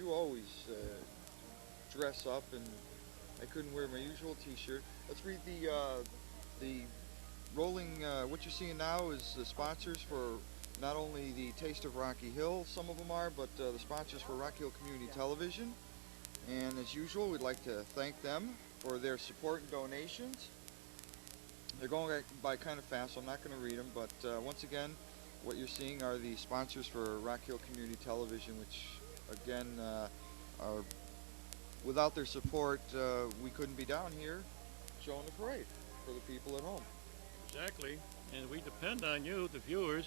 you always dress up, and I couldn't wear my usual T-shirt. Let's read the rolling. What you're seeing now is the sponsors for not only the Taste of Rocky Hill, some of them are, but the sponsors for Rocky Hill Community Television. And as usual, we'd like to thank them for their support and donations. They're going by kind of fast, so I'm not going to read them. But once again, what you're seeing are the sponsors for Rock Hill Community Television, which, again, are without their support, we couldn't be down here showing the parade for the people at home. Exactly, and we depend on you, the viewers,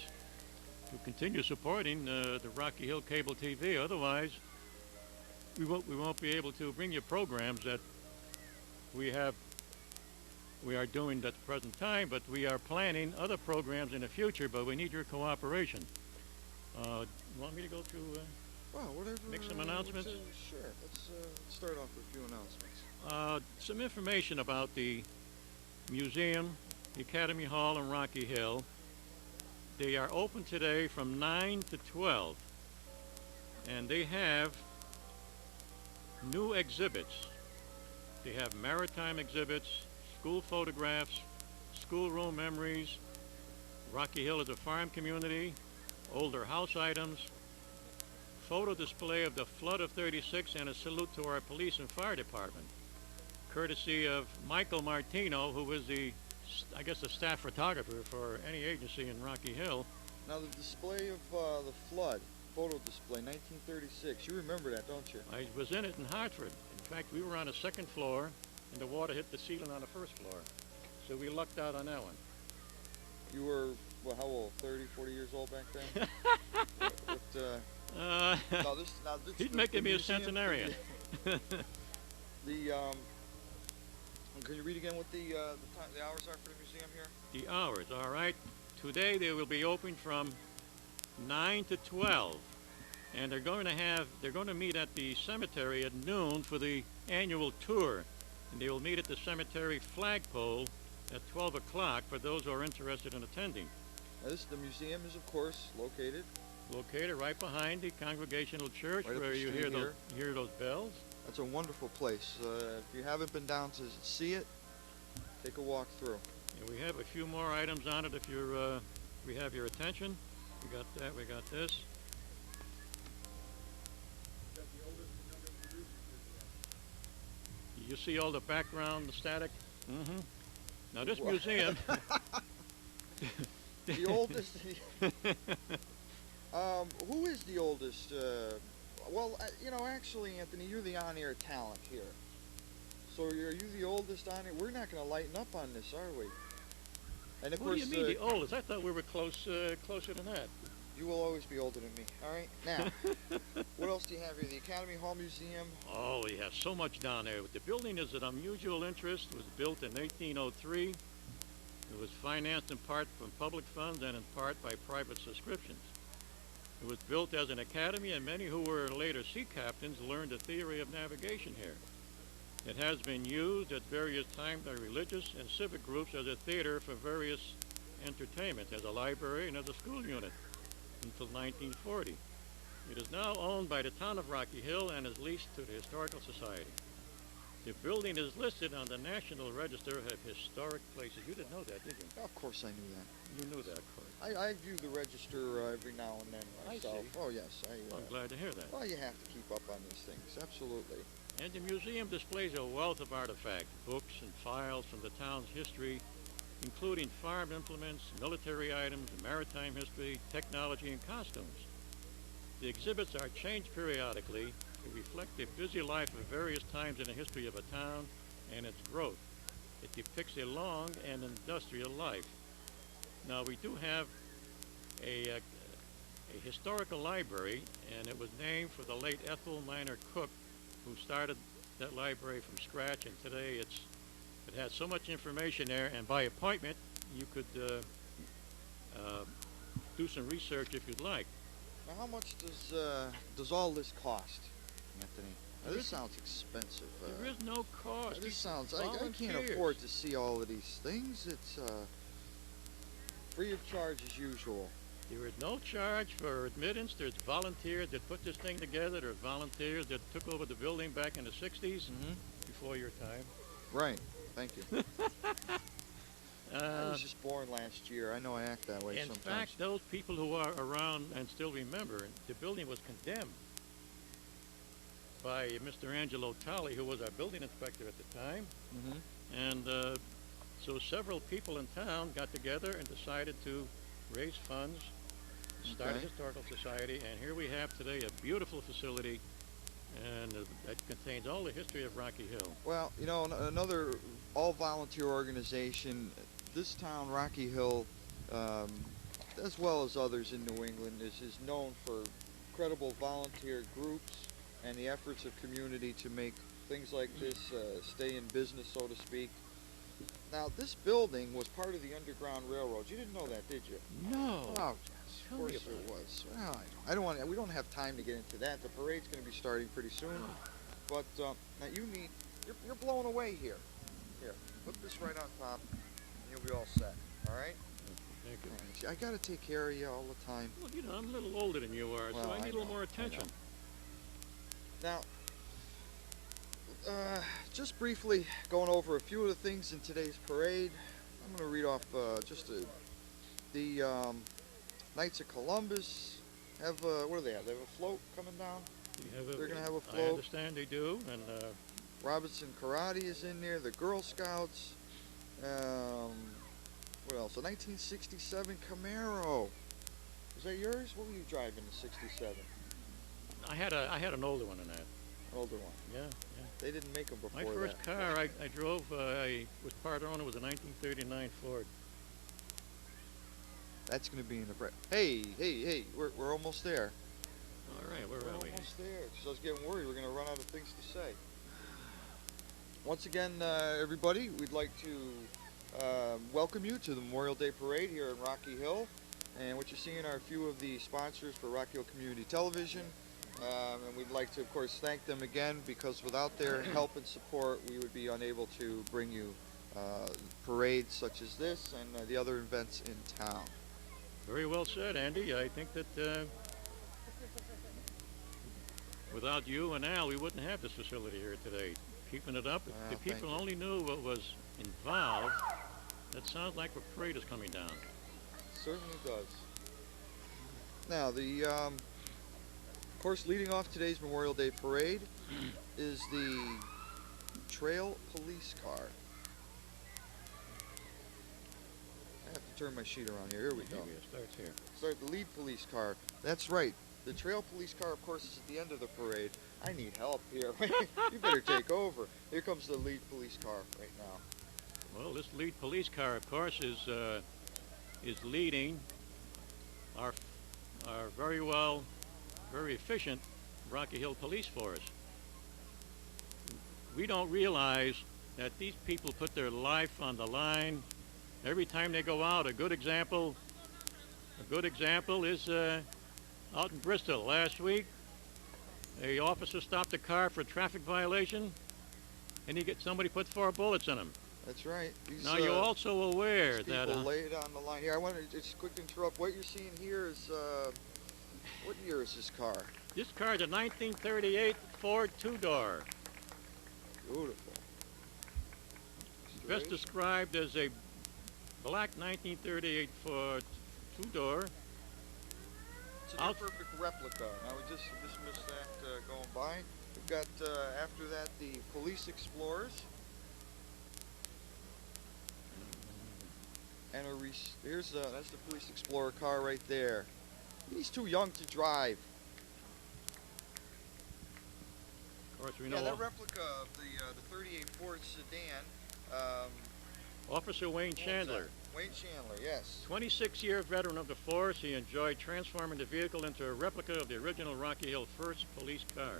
to continue supporting the Rocky Hill Cable TV. Otherwise, we won't be able to bring you programs that we are doing at the present time, but we are planning other programs in the future, but we need your cooperation. You want me to go through, Well, whatever. make some announcements? Sure. Let's start off with a few announcements. Some information about the museum, the Academy Hall in Rocky Hill. They are open today from 9 to 12, and they have new exhibits. They have maritime exhibits, school photographs, schoolroom memories. Rocky Hill is a farm community, older house items, photo display of the flood of '36, and a salute to our police and fire department, courtesy of Michael Martino, who is I guess the staff photographer for any agency in Rocky Hill. Now, the display of the flood, photo display, 1936. You remember that, don't you? I was in it in Hartford. In fact, we were on the second floor, and the water hit the ceiling on the first floor. So we lucked out on that one. You were, well, how old? 30, 40 years old back then? Now this He's the making me a museum, centenarian. Can you read again what the hours are for the museum here? The hours, all right. Today they will be open from 9 to 12, and they're going to meet at the cemetery at noon for the annual tour, and they will meet at the cemetery flagpole at 12 o'clock for those who are interested in attending. Now the museum is, of course, located right behind the Congregational Church, right where you hear those bells. That's a wonderful place. If you haven't been down to see it, take a walk through. And we have a few more items on it if we have your attention. We got that, we got this. You see all the background, the static? Mm-hmm. Now this museum... The oldest... who is the oldest? Actually, Anthony, you're the on-air talent here. So are you the oldest on it? We're not going to lighten up on this, are we? And of what course, do you mean the oldest? I thought we were closer than that. You will always be older than me. All right. Now, what else do you have here? The Academy Hall Museum. Oh, we have so much down there. The building is an unusual interest. It was built in 1803. It was financed in part from public funds and in part by private subscriptions. It was built as an academy, and many who were later sea captains learned the theory of navigation here. It has been used at various times by religious and civic groups as a theater for various entertainment, as a library and as a school unit until 1940. It is now owned by the town of Rocky Hill and is leased to the Historical Society. The building is listed on the National Register of Historic Places. You didn't know that, did you? Of course I knew that. You knew that, of course. I view the register every now and then myself. I see. Oh, yes. I'm glad to hear that. Well, you have to keep up on these things. Absolutely. And the museum displays a wealth of artifacts, books and files from the town's history, including farm implements, military items, maritime history, technology, and costumes. The exhibits are changed periodically to reflect the busy life of various times in the history of a town and its growth. It depicts a long and industrial life. Now, we do have a historical library, and it was named for the late Ethel Minor Cook, who started that library from scratch, and today it has so much information there, and by appointment you could do some research if you'd like. Now, how much does all this cost, Anthony? Now, this sounds expensive. There is no cost. This sounds... I can't afford to see all of these things. It's free of charge as usual. There was no charge for admittance. There's volunteers that put this thing together. There's volunteers that took over the building back in the 60s, Hmm. before your time. Right. Thank you. I Uh, was just born last year. I know I act that way in sometimes. fact, those people who are around and still remember, the building was condemned by Mr. Angelo Talley, who was our building inspector at the time. Hmm. And so several people in town got together and decided to raise funds, start a Okay. historical society, and here we have today a beautiful facility, and that contains all the history of Rocky Hill. Well, another all-volunteer organization. This town, Rocky Hill, um, as well as others in New England, is known for credible volunteer groups and the efforts of community to make things like this stay in business, so to speak. Now, this building was part of the Underground Railroad. You didn't know that, did you? No. Oh, yes, Tell of me course about it it. was. Well, I don't want. We don't have time to get into that. The parade's going to be starting pretty soon. But now you're blown away here. Here, put this right on top, and you'll be all set. All right? Thank you. See, I got to take care of you all the time. Well, I'm a little older than you are, so Well, I I need a little know, more I know. attention. Now, just briefly going over a few of the things in today's parade. I'm going to read off the Knights of Columbus have what do they have? They have a float coming down. They're gonna have a I float. understand they do, and Robinson Karate is in there. The Girl Scouts. What else? A 1967 Camaro. Is that yours? What were you driving in '67? I had an older one than that. Older one. Yeah. They didn't make them before My first that. car I drove, I was part owner, was a 1939 Ford. That's gonna be in the. Hey! We're almost there. All right, where We're are we? almost there. So I was getting worried. We're gonna run out of things to say. Once again, everybody, we'd like to welcome you to the Memorial Day Parade here in Rocky Hill. And what you're seeing are a few of the sponsors for Rocky Hill Community Television. And we'd like to, of course, thank them again, because without their help and support, we would be unable to bring you parades such as this and the other events in town. Very well said, Andy. I think that without you and Al, we wouldn't have this facility here today. Keeping it up, if Well, the thank people you. only knew what was involved, that sounds like a parade is coming down. Certainly does. Now, of course, leading off today's Memorial Day Parade is the Trail Police Car. I have to turn my sheet around here. Here we go. Maybe it starts here. Start the lead police car. That's right. The Trail Police Car, of course, is at the end of the parade. I need help here. You better take over. Here comes the lead police car right now. Well, this lead police car, of course, is leading our very efficient Rocky Hill police force. We don't realize that these people put their life on the line every time they go out. A good example is out in Bristol last week. A officer stopped a car for a traffic violation, and somebody put 4 bullets in him. That's right. These, Now, you're also aware these that people lay it on the line here. I want to just quick interrupt. What you're seeing here is what year is this car? this car is a 1938 Ford two-door, Beautiful. best Straight. described as a black 1938 Ford two-door. It's a perfect replica. Now we just missed that going by. We've got after that the Police Explorers. And that's the Police Explorer car right there. He's too young to drive. Of course, we know Yeah, that replica of the 38 Ford sedan. Officer Wayne what was Chandler, that? Wayne Chandler, yes. 26-year veteran of the force. He enjoyed transforming the vehicle into a replica of the original Rocky Hill first police car.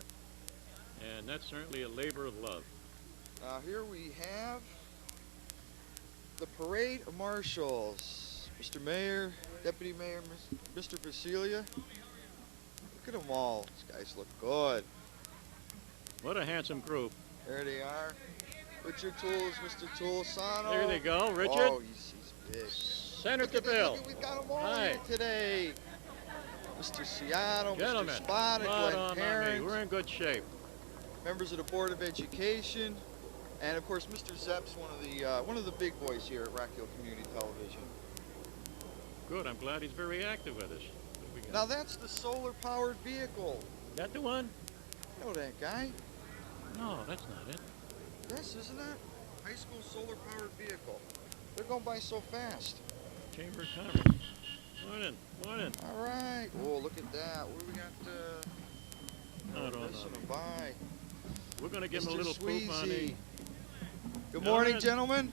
And that's certainly a labor of love. Now here we have the parade of marshals. Mr. Mayor, Deputy Mayor, Mr. Basilia. Look at them all. These guys look good. What a handsome group. There they are. Richard Tools, Mr. Tulsano. There they go, Richard. Oh, he's big. Senator Look at Bill. this, we've got them all Hi. here today. Mr. Seattle, Gentlemen, Mr. Spada, right Glenn on me. Parent, We're in good shape. members of the Board of Education, and of course Mr. Zepp's one of the big boys here at Rock Hill Community Television. Good. I'm glad he's very active with us. What do we got? Now that's the solar-powered vehicle. That the one? You know that guy? No, that's not it. Yes, isn't it? High school solar-powered vehicle. They're going by so fast. Chamber of Commerce. Morning. Morning. All right. Oh, look at that. What do we got? I don't missing know. them by. We're going to give him a Mr. little poop on the... Sweezy. Good morning, gentlemen.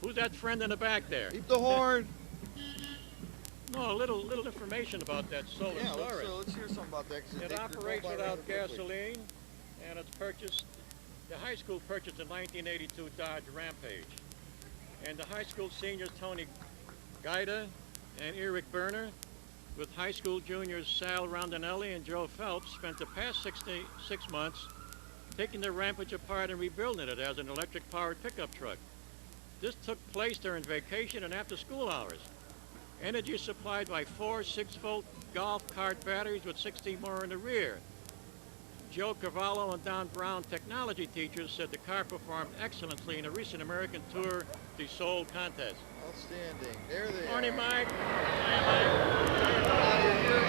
Who's that friend in the back there? Keep the horn. No, a little information about that solar Yeah, storage. let's hear something about that. 'Cause It they're operates going by rather without quickly. gasoline, and it's purchased, the high school purchased a 1982 Dodge Rampage. And the high school seniors, Tony Gaida and Eric Berner, with high school juniors Sal Rondinelli and Joe Phelps, spent the past 6 months taking the Rampage apart and rebuilding it as an electric-powered pickup truck. This took place during vacation and after school hours. Energy supplied by 4 6-volt golf cart batteries with 16 more in the rear. Joe Cavallo and Don Brown, technology teachers, said the car performed excellently in a recent American Tour de Seoul contest. Outstanding. There they Morning, are. Mike. Now you're hearing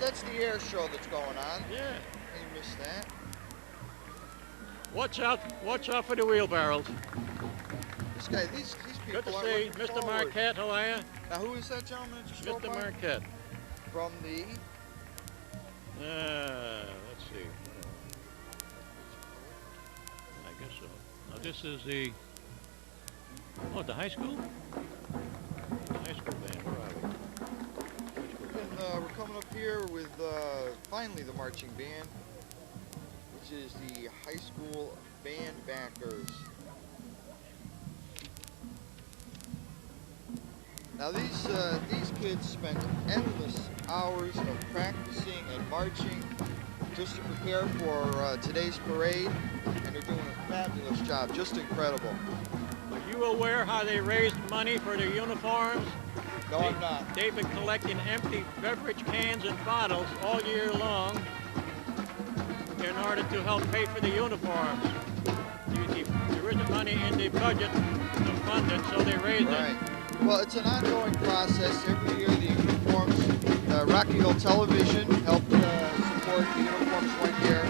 that's the air show that's going on. Yeah. You missed that. Watch out for the wheelbarrows. This guy, these people Good to are see looking Mr. forward. Marquette. How are you? Now, who is that gentleman that just drove Mr. by? Marquette. From the... Let's see. I guess so. Now this is the... Oh, the high school? The high school band. Where are we? We're coming up here with finally the marching band, which is the high school band backers. Now these kids spent endless hours of practicing and marching just to prepare for today's parade, and they're doing a fabulous job, just incredible. Are you aware how they raised money for their uniforms? No, I'm not. They've been collecting empty beverage cans and bottles all year long in order to help pay for the uniforms. There isn't money in the budget to fund it, so they raised Right. it. Well, it's an ongoing process. Every year the uniforms, Rocky Hill Television helped support the uniforms one year.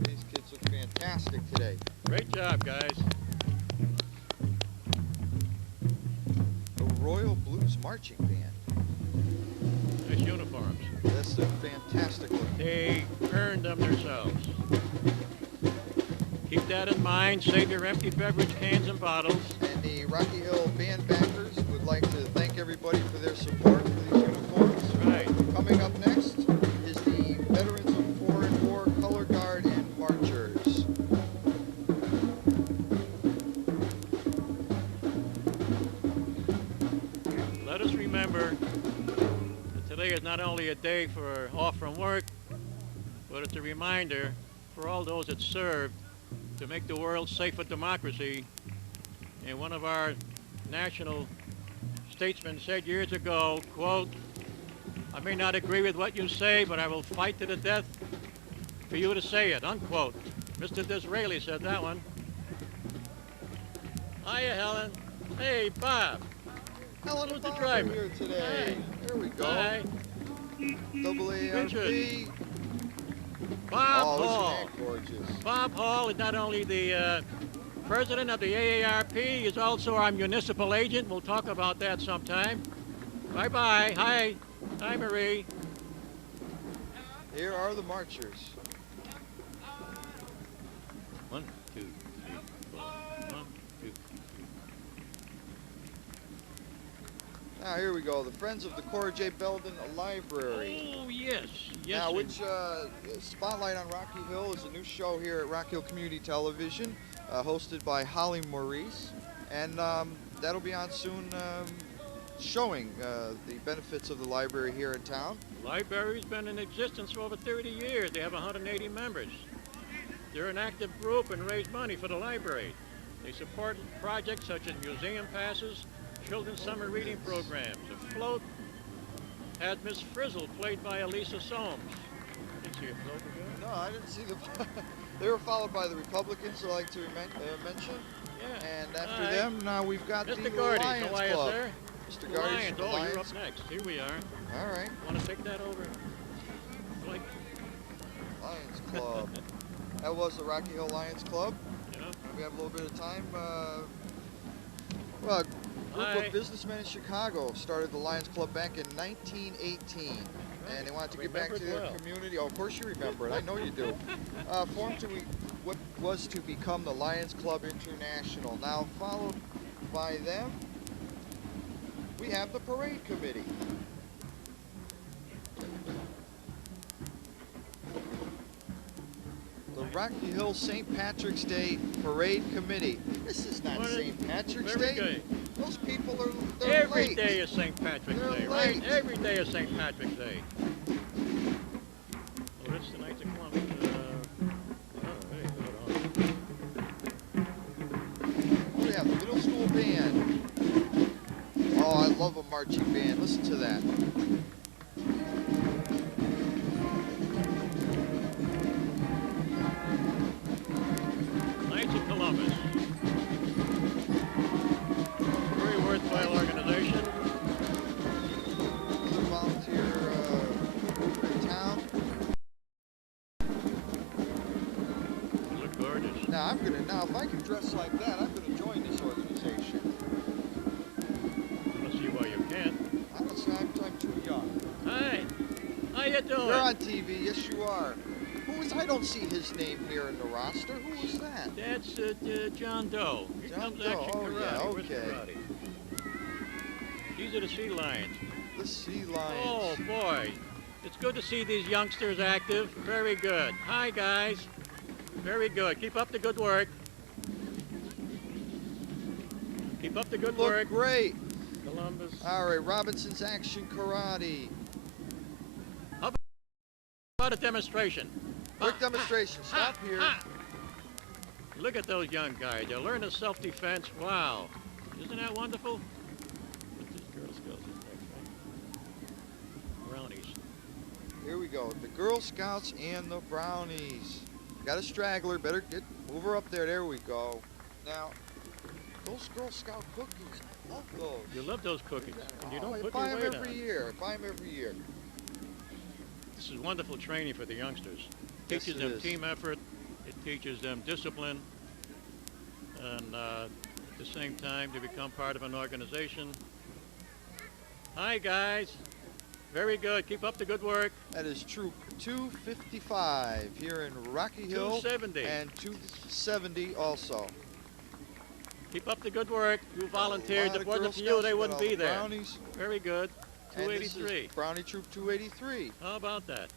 These kids look fantastic today. Great job, guys. The Royal Blues Marching Band. Nice uniforms. That's a fantastic look. They earned them themselves. Keep that in mind. Save your empty beverage cans and bottles. And the Rocky Hill band backers would like to thank everybody for their support for these uniforms. Right. Coming up next is the Veterans of Foreign War Color Guard and Marchers. Let us remember that today is not only a day for off from work, but it's a reminder for all those that served to make the world safe for democracy. And one of our national statesmen said years ago, quote, "I may not agree with what you say, but I will fight to the death for you to say it," unquote. Mr. Disraeli said that one. Hiya, Helen. Hey, Bob. Helen Who's and the Bob are driver? here today. Hi. There we go. Hi. AARP. Bob Oh, Hall. isn't that gorgeous? Bob Hall is not only the president of the AARP, he's also our municipal agent. We'll talk about that sometime. Bye-bye. Hi. Hi, Marie. Here are the marchers. 1, 2, 3, 4. 1, 2, 3. Now, here we go. The Friends of the Cora J. Belden Library. Oh, yes. Yes. Now, which Spotlight on Rocky Hill is a new show here at Rocky Hill Community Television, hosted by Holly Maurice, and that'll be on soon, showing the benefits of the library here in town. The library's been in existence for over 30 years. They have 180 members. They're an active group and raise money for the library. They support projects such as museum passes, children's summer reading programs. A float had Miss Frizzle, played by Elisa Soames. Didn't see a float before? No, I didn't see the. They were followed by the Republicans, I like to mention. Yeah. And after All right. them, now we've got Mr. the Gordy, Lions how are you, Club. sir? Mr. The Gordy's Lions. from the Oh, you're Lions. up next. Here we are. All right. Want to take that over? Like, Lions Club. That was the Rocky Hill Lions Club. yeah. We have a little bit of time. Well, a group Hi. of businessmen in Chicago started the Lions Club back in 1918. And they wanted to get back to Remember it their well. community. Oh, of course you remember it. I know you do. Formed to what was to become the Lions Club International. Now, followed by them, we have the Parade Committee. The Rocky Hill St. Patrick's Day Parade Committee. This is not Morning. St. Patrick's Very Day. good. Those people are they're Every late. day is St. Patrick's They're Day, right? late. Every day is St. Patrick's Day. Oh, it's the Knights of Columbus. Hey, hold on. Oh, yeah, the middle school band. Oh, I love a marching band. Listen to that. Knights of Columbus. Very worthwhile organization. Another volunteer group in town. You look gorgeous. Now, if I can dress like that, I'm gonna join this organization. I don't see why you can't. Honestly, I'm too young. Hi. How you doing? You're on TV, yes you are. Who is, I don't see his name here in the roster. Who was that? That's John Doe. Here John comes Doe. Action Oh, Karate. yeah, Where's okay. karate? These are the Sea Lions. The Sea Lions. Oh, boy. It's good to see these youngsters active. Very good. Hi, guys. Very good. Keep up the good work. Keep up the good Look work. great. Columbus. All right, Robinson's Action Karate. How about a demonstration? Quick demonstration. Stop here. Look at those young guys. They're learning self-defense. Wow. Isn't that wonderful? What's this Girl Scouts is next, right? Brownies. Here we go. The Girl Scouts and the Brownies. Got a straggler. Better move her up there. There we go. Now, those Girl Scout cookies. I love those. You love those cookies. And you don't I put buy your them weight every on. year. I buy them every year. This is wonderful training for the youngsters. Yes, Teaches it them is. team effort. It teaches them discipline. And at the same time, they become part of an organization. Hi, guys. Very good. Keep up the good work. That is Troop 255 here in Rocky Hill. 270. And 270 also. Keep up the good work. You volunteered. Lot If of it wasn't Girl for you, Scouts. they We got wouldn't all be the there. Brownies. Very good. And this is 283. Brownie Troop 283. How about that?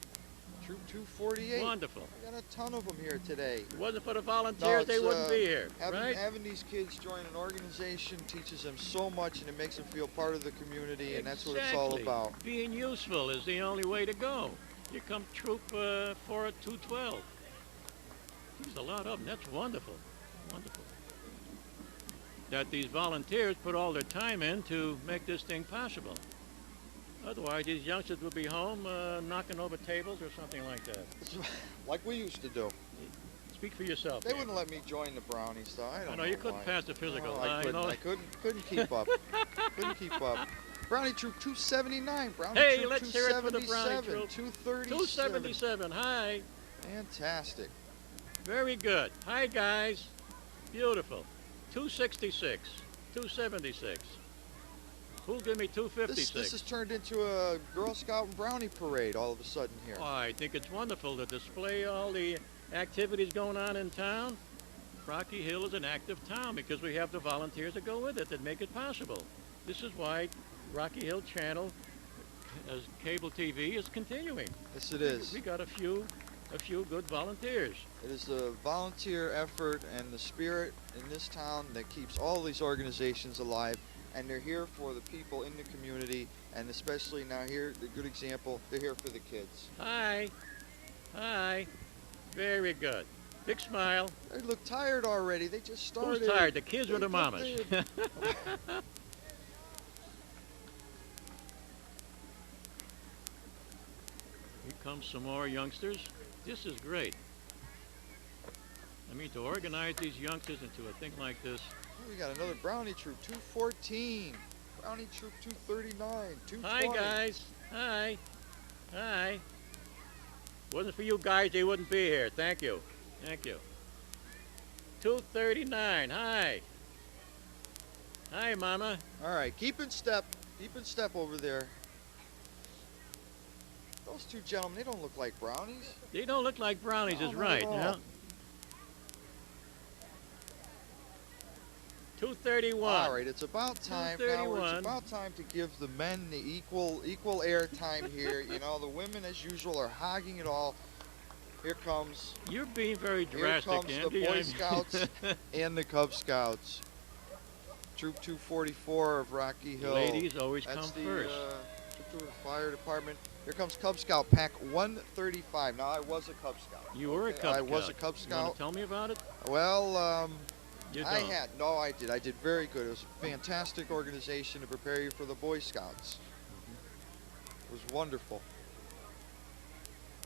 Troop 248. Wonderful. We got a ton of them here today. If it wasn't for the volunteers, they it's, wouldn't be here, Having, right? having these kids join an organization teaches them so much, and it makes them feel part of the community, and that's what it's all Exactly. about. Being useful is the only way to go. Here come Troop 212. There's a lot of them. That's wonderful. Wonderful. That these volunteers put all their time in to make this thing possible. Otherwise, these youngsters would be home knocking over tables or something like that. It's like we used to do. Speak for yourself. They Dan. wouldn't let me join the Brownies, though. I don't I know know you couldn't why. pass the physical. No, I couldn't. know. I couldn't keep up. Couldn't keep up. Brownie Troop 279. Brownie Hey, Troop let's hear it for the Brownie 277. Troop. 237. 277. Hi. Fantastic. Very good. Hi, guys. Beautiful. 266. 276. Who'll give me 256? This has turned into a Girl Scout and Brownie parade all of a sudden here. Oh, I think it's wonderful to display all the activities going on in town. Rocky Hill is an active town because we have the volunteers that go with it that make it possible. This is why Rocky Hill Channel, as cable TV, is continuing. Yes, it is. We got a few good volunteers. It is the volunteer effort and the spirit in this town that keeps all these organizations alive. and they're here for the people in the community, and especially now here, the good example, they're here for the kids. Hi. Hi. Very good. Big smile. They look tired already. They just started. Who's tired? The kids or the mamas? Here comes some more youngsters. This is great. I mean, to organize these youngsters into a thing like this. Oh, we got another Brownie Troop, 214. Brownie Troop 239, 220. Hi, guys. Hi. Hi. Wasn't for you guys, they wouldn't be here. Thank you. Thank you. 239. Hi. Hi, Mama. All right, keep in step. Keep in step over there. Those two gentlemen, they don't look like brownies. They don't look like brownies, No, is not right. at all. Yeah. 231. All right, it's about time now. 231. It's about time to give the men the equal air time here. You know, the women, as usual, are hogging it all. Here comes. You're being very Here drastic, comes Andy. the Boy Scouts and the Cub Scouts. Troop 244 of Rocky Hill. Ladies always That's come the, first. Troop Fire Department. Here comes Cub Scout Pack 135. Now, I was a Cub Scout. You were a Cub Scout. I was a Cub You Scout. want to tell me about it? Well, You I don't. had. No, I did. I did very good. It was a fantastic organization to prepare you for the Boy Scouts. It was wonderful.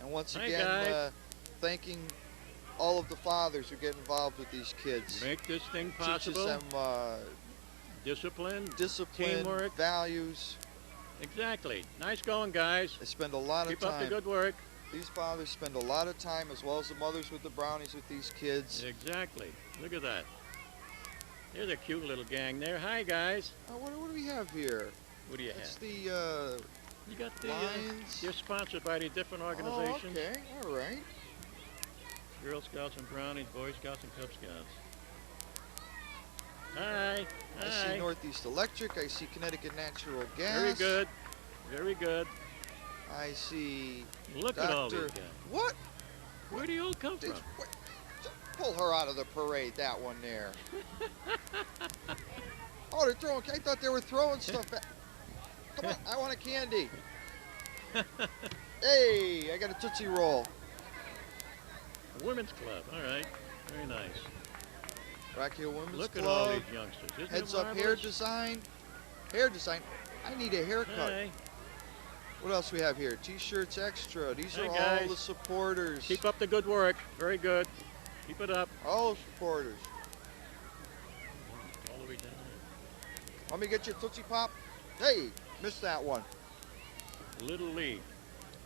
And once Hi, again, guys. thanking all of the fathers who get involved with these kids. Make this thing Teaches possible. them Discipline. discipline, Teamwork. values. Exactly. Nice going, guys. They spend a lot Keep of up the time. good work. These fathers spend a lot of time, as well as the mothers with the brownies with these kids. Exactly. Look at that. There's a cute little gang there. Hi, guys. What do we have here? What do you It's have? the You got the. Lions. You're sponsored by the different organizations. Oh, okay. All right. Girl Scouts and Brownies, Boy Scouts and Cub Scouts. Hi. I Hi. see Northeast Electric. I see Connecticut Natural Gas. Very good. Very good. I see. Look at all these Doctor- guys. What? Where do you all come Did- from? wait, pull her out of the parade. That one there. Oh, they're throwing. I thought they were throwing stuff back. Come on, I want a candy. Hey, I got a Tootsie Roll. Women's Club. All right. Very nice. Rocky Hill Women's Look at all Club. these youngsters. Isn't Heads it Up Hair marvelous? Design. Hair Design. I need a haircut. Hi. What else we have here? T-shirts extra. These Hey, are all guys. the supporters. Keep up the good work. Very good. Keep it up. All the supporters. All the way down there. Let me get you a Tootsie Pop. Hey, missed that one. Little League.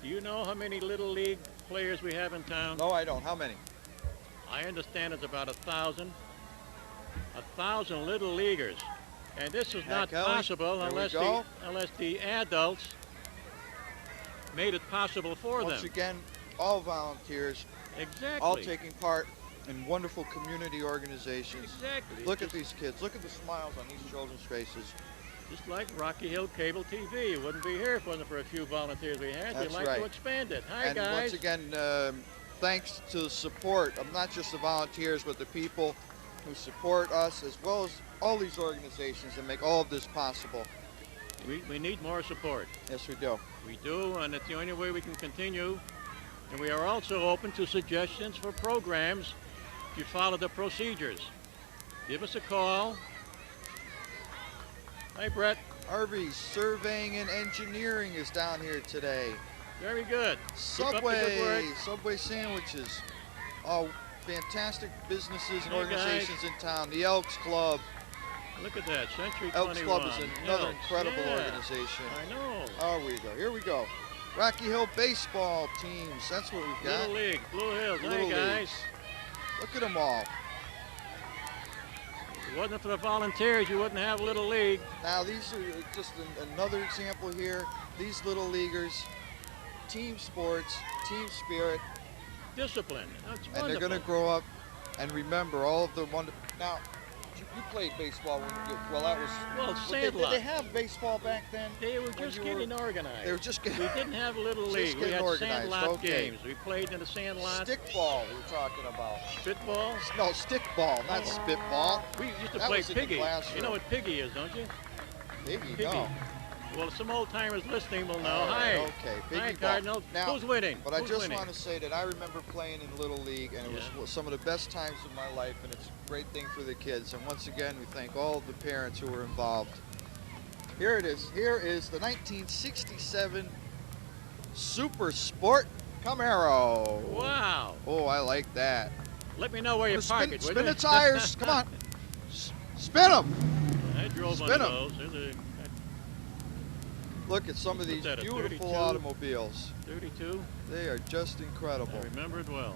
Do you know how many Little League players we have in town? No, I don't. How many? I understand it's about 1,000. 1,000 Little Leaguers. And this is not Kelly, possible there we unless go. the adults made it possible for Once them. again, all volunteers, Exactly. all taking part in wonderful community organizations. Exactly. Look at Just- these kids. Look at the smiles on these children's faces. Just like Rocky Hill Cable TV. It wouldn't be here if it wasn't for a few volunteers we had. We'd That's like right. to expand it. Hi, And guys. once again, thanks to the support of not just the volunteers, but the people who support us, as well as all these organizations that make all of this possible. We need more support. Yes, we do. We do, and it's the only way we can continue. And we are also open to suggestions for programs if you follow the procedures. Give us a call. Hi, Brett. Harvey's Surveying and Engineering is down here today. Very good. Keep up the good Subway, work. Subway sandwiches. Oh, fantastic businesses and Hey, organizations in town. The Elks Club. Look at that, Century Elks 21. Club is another Elks, incredible yeah. organization. I know. Oh, here we go. Rocky Hill baseball teams. That's what we've got. Little League, Blue Hills. Little Hi, guys. Leagues. Look at them all. If it wasn't for the volunteers, you wouldn't have Little League. Now these are just another example here. These little leaguers, team sports, team spirit, Discipline. That's and wonderful. they're going to grow up and remember all of the wonderful. Now, you played baseball when you well, that was. Well, but did Sandlot. they have baseball back then? They were when just you were- getting organized. They were just We getting. didn't have Little Just League. We getting had organized, sandlot okay. games. We played in the sandlot. Stickball we were talking about. Spitball. No, stickball, not Oh. spitball. We used to That play was in the piggy. classroom. You know what piggy is, don't you? Piggy, Piggy. no. Well, some old timers listening will know. All right, Hi. okay, Hi, Piggy ball. Cardinal. Now, Who's winning? but I Who's just winning? want to say that I remember playing in Little League, and it was some of the best times of my life, and it's a great thing for the kids. And once again, we thank all of the parents who were involved. Here it is. Here is the 1967 Super Sport Camaro. Wow. Oh, I like that. Let me know where you park it, will Spin you? the tires. Come on. Spin them. I drove one Spin of 'em. those. Look at some of these that, a beautiful 32? automobiles. 32. They are just incredible. I remember it well.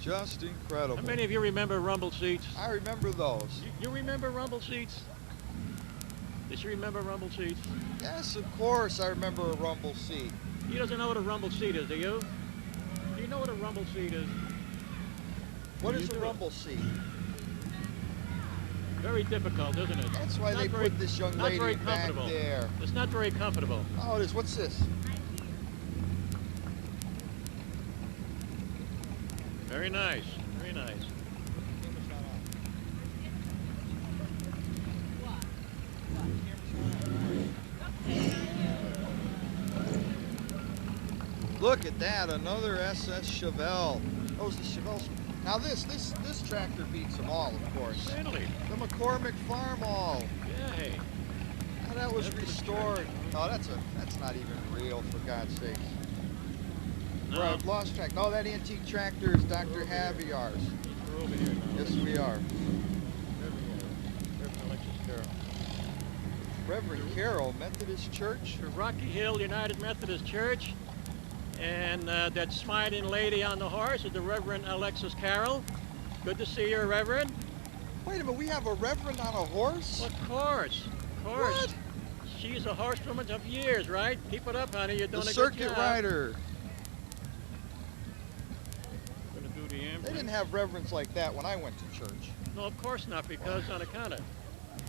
Just incredible. How many of you remember rumble seats? I remember those. You remember rumble seats? Did you remember rumble seats? Yes, of course I remember a rumble seat. He doesn't know what a rumble seat is, do you? Do you know what a rumble seat is? What You is a do. rumble seat? Very difficult, isn't it? That's why Not they very- put this young not lady very back comfortable. there. It's not very comfortable. Oh, it is. What's this? Very nice. Very nice. Look at that, another SS Chevelle. Those are the Chevelles. Now this tractor beats them all, of course. Really? The McCormick Farmall. Yay. Now that was That's restored. Oh, that's not even real, for God's sakes. No. Right, lost track. No, that antique tractor is Dr. Javier's. We're over here now. Yes, we are. Reverend Alexis Carroll. Reverend Carroll, Methodist Church. The Rocky Hill United Methodist Church. And that smiling lady on the horse is the Reverend Alexis Carroll. Good to see you, Reverend. Wait a minute, we have a reverend on a horse? Of course. Of course. What? She's a horsewoman of years, right? Keep it up, honey. You're doing The a circuit good job. rider. Gonna do the They ambulance. didn't have reverends like that when I went to church. No, of course not, because on account of.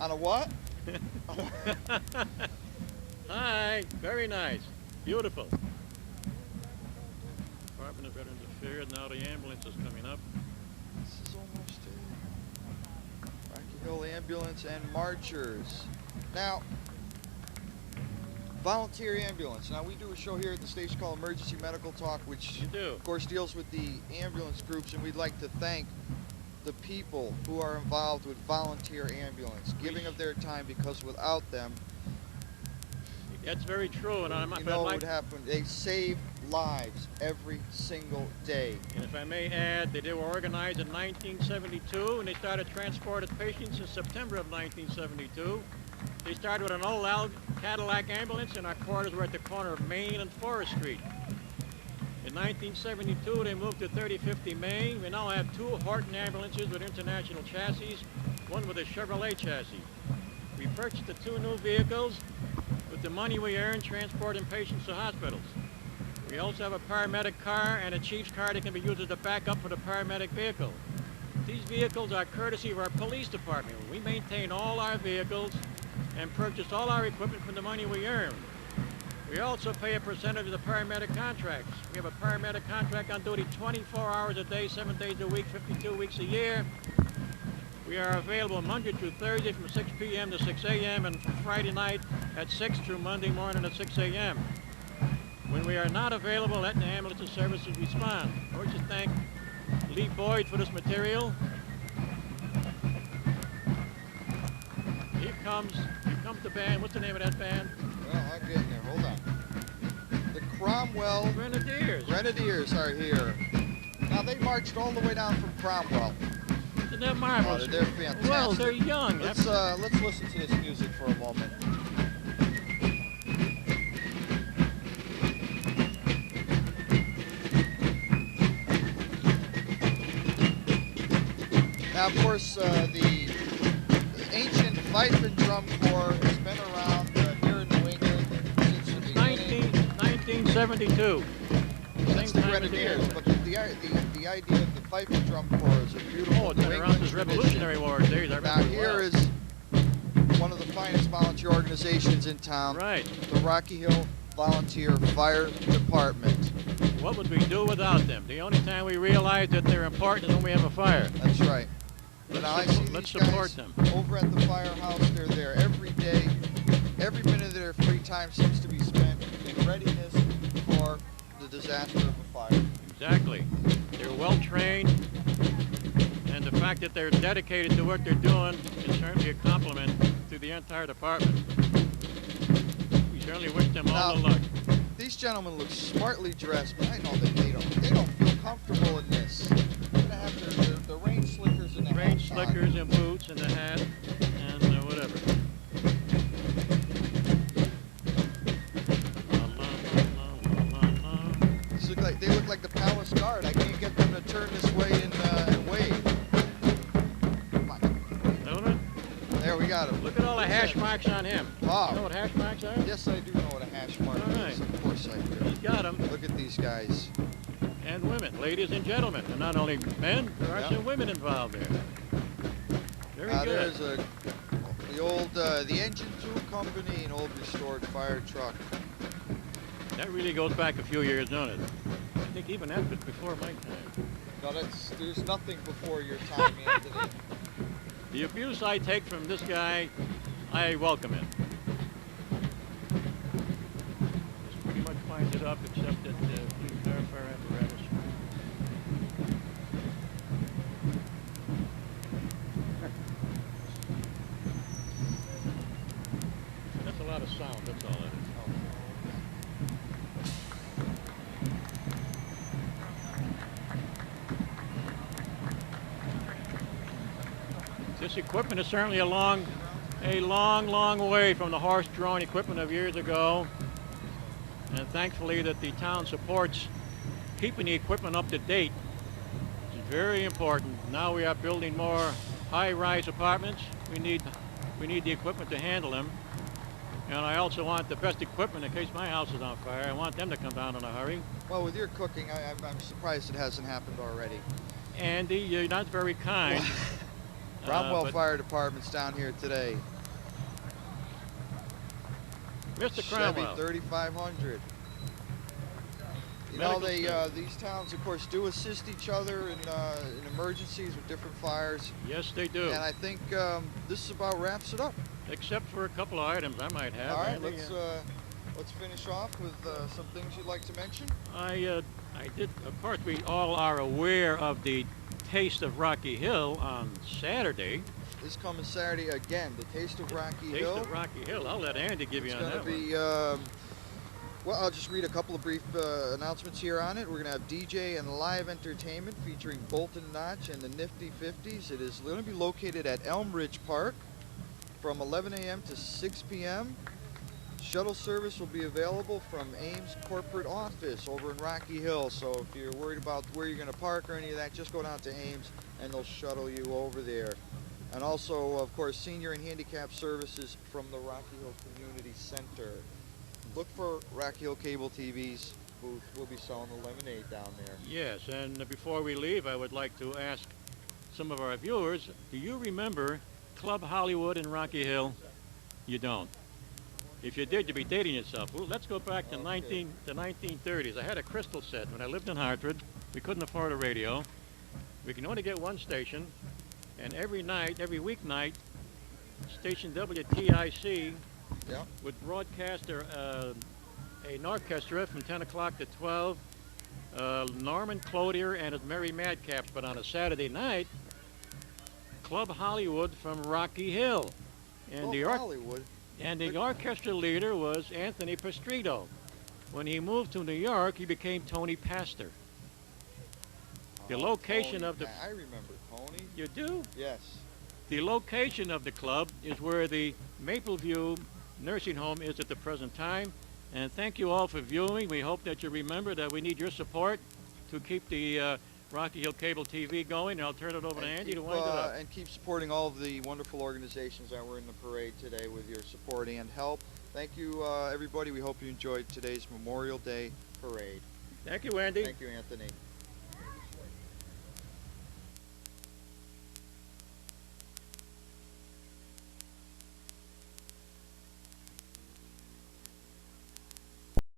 On a what? Hi. Very nice. Beautiful. Department of Veterans Affairs. Now the ambulance is coming up. This is almost it. Rocky Hill Ambulance and Marchers. Now, volunteer ambulance. Now we do a show here at the station called Emergency Medical Talk, which You do. of course deals with the ambulance groups, and we'd like to thank the people who are involved with volunteer ambulance, giving of their time, because without them, That's very true, and I'm you know what would happen. They save lives every single day. And if I may add, they were organized in 1972, and they started transporting patients in September of 1972. They started with an old Cadillac ambulance, and our quarters were at the corner of Main and Forest Street. In 1972, they moved to 3050 Main. We now have 2 Horton ambulances with international chassis, one with a Chevrolet chassis. We purchased the 2 new vehicles with the money we earned transporting patients to hospitals. We also have a paramedic car and a chief's car that can be used as a backup for the paramedic vehicle. These vehicles are courtesy of our police department. We maintain all our vehicles and purchase all our equipment from the money we earn. We also pay a percentage of the paramedic contracts. We have a paramedic contract on duty 24 hours a day, 7 days a week, 52 weeks a year. We are available Monday through Thursday from 6 p.m. to 6 a.m. and from Friday night at 6 through Monday morning at 6 a.m. When we are not available, let the ambulance services respond. I would just thank Lee Boyd for this material. Here comes the band. What's the name of that band? Well, I'll get in there. Hold on. The Cromwell Grenadiers. are here. Now they marched all the way down from Cromwell. Isn't that marvelous? They're fantastic. Well, they're young. Let's listen to this music for a moment. Now, of course, the ancient fife and drum corps has been around here in New England since the beginning. 1972. That's the Grenadiers, but the idea of the fife and drum corps is a beautiful Oh, it's New been around England since tradition. Revolutionary War days. I Now remember here well. is one of the finest volunteer organizations in town, Right. the Rocky Hill Volunteer Fire Department. What would we do without them? The only time we realize that they're important is when we have a fire. That's right. But now I see Let's these support guys them. over at the firehouse. They're there every day. Every minute of their free time seems to be spent in readiness for the disaster of a fire. Exactly. They're well trained, and the fact that they're dedicated to what they're doing is certainly a compliment to the entire department. We certainly wish them all the luck. These gentlemen look smartly dressed, but I know that they don't feel comfortable in this. They're gonna have their rain slickers and the Rain hats on. slickers and boots and the hat and whatever. They look like the Palace Guard. I can't get them to turn this way and wave. Come on. Don't it? There, we got him. Look at all the hash marks on him. Wow. You know what hash marks are? Yes, I do know what a hash mark All right. is. Of course I do. He's got them. Look at these guys. And women, ladies and gentlemen. And not only men, there are some women involved there. Very good. There's the old, the Engine 2 Company, an old restored fire truck. That really goes back a few years, doesn't it? I think even that was before my time. No, there's nothing before your time, Anthony. The abuse I take from this guy, I welcome it. This pretty much winds it up, except that clean fire apparatus. That's a lot of sound, that's all that is. This equipment is certainly a long way from the horse-drawn equipment of years ago. And thankfully that the town supports keeping the equipment up to date. It's very important. Now we are building more high-rise apartments. We need the equipment to handle them. And I also want the best equipment in case my house is on fire. I want them to come down in a hurry. Well, with your cooking, I'm surprised it hasn't happened already. Andy, you're not very kind. Bromwell Fire Department's down here today. Mr. Chevy Cromwell. 3500. You know, these towns, of course, do assist each other in emergencies with different fires. Yes, they do. And I think this about wraps it up. Except for a couple of items I might have. All right, Andy. let's finish off with some things you'd like to mention. I did. Of course, we all are aware of the Taste of Rocky Hill on Saturday. This coming Saturday again, the Taste of Rocky Hill. Taste of Rocky Hill. I'll let Andy give you on that one. It's going to be, well, I'll just read a couple of brief announcements here on it. We're going to have DJ and live entertainment featuring Bolton Notch and the Nifty 50s. It is going to be located at Elm Ridge Park from 11 a.m. to 6 p.m. Shuttle service will be available from Ames corporate office over in Rocky Hill. So if you're worried about where you're going to park or any of that, just go down to Ames and they'll shuttle you over there. And also, of course, senior and handicap services from the Rocky Hill Community Center. Look for Rocky Hill Cable TV's booth. We'll be selling the lemonade down there. Yes, and before we leave, I would like to ask some of our viewers, do you remember Club Hollywood in Rocky Hill? You don't. If you did, you'd be dating yourself. Well, let's go back to the 1930s. I had a crystal set when I lived in Hartford. We couldn't afford a radio. We can only get one station, and every weeknight, station WTIC would broadcast an orchestra from 10 o'clock to 12, Norman Clothier and his Merry Madcaps, but on a Saturday night, Club Hollywood from Rocky Hill. And Hollywood. And the orchestra leader was Anthony Pastrito. When he moved to New York, he became Tony Pastor. The location of the... I remember Tony. You do? Yes. The location of the club is where the Mapleview nursing home is at the present time. And thank you all for viewing. We hope that you remember that we need your support to keep the Rocky Hill Cable TV going. And I'll turn it over to Andy to wind it up. And keep supporting all of the wonderful organizations that were in the parade today with your support and help. Thank you, everybody. We hope you enjoyed today's Memorial Day parade. Thank you, Andy. Thank you, Anthony.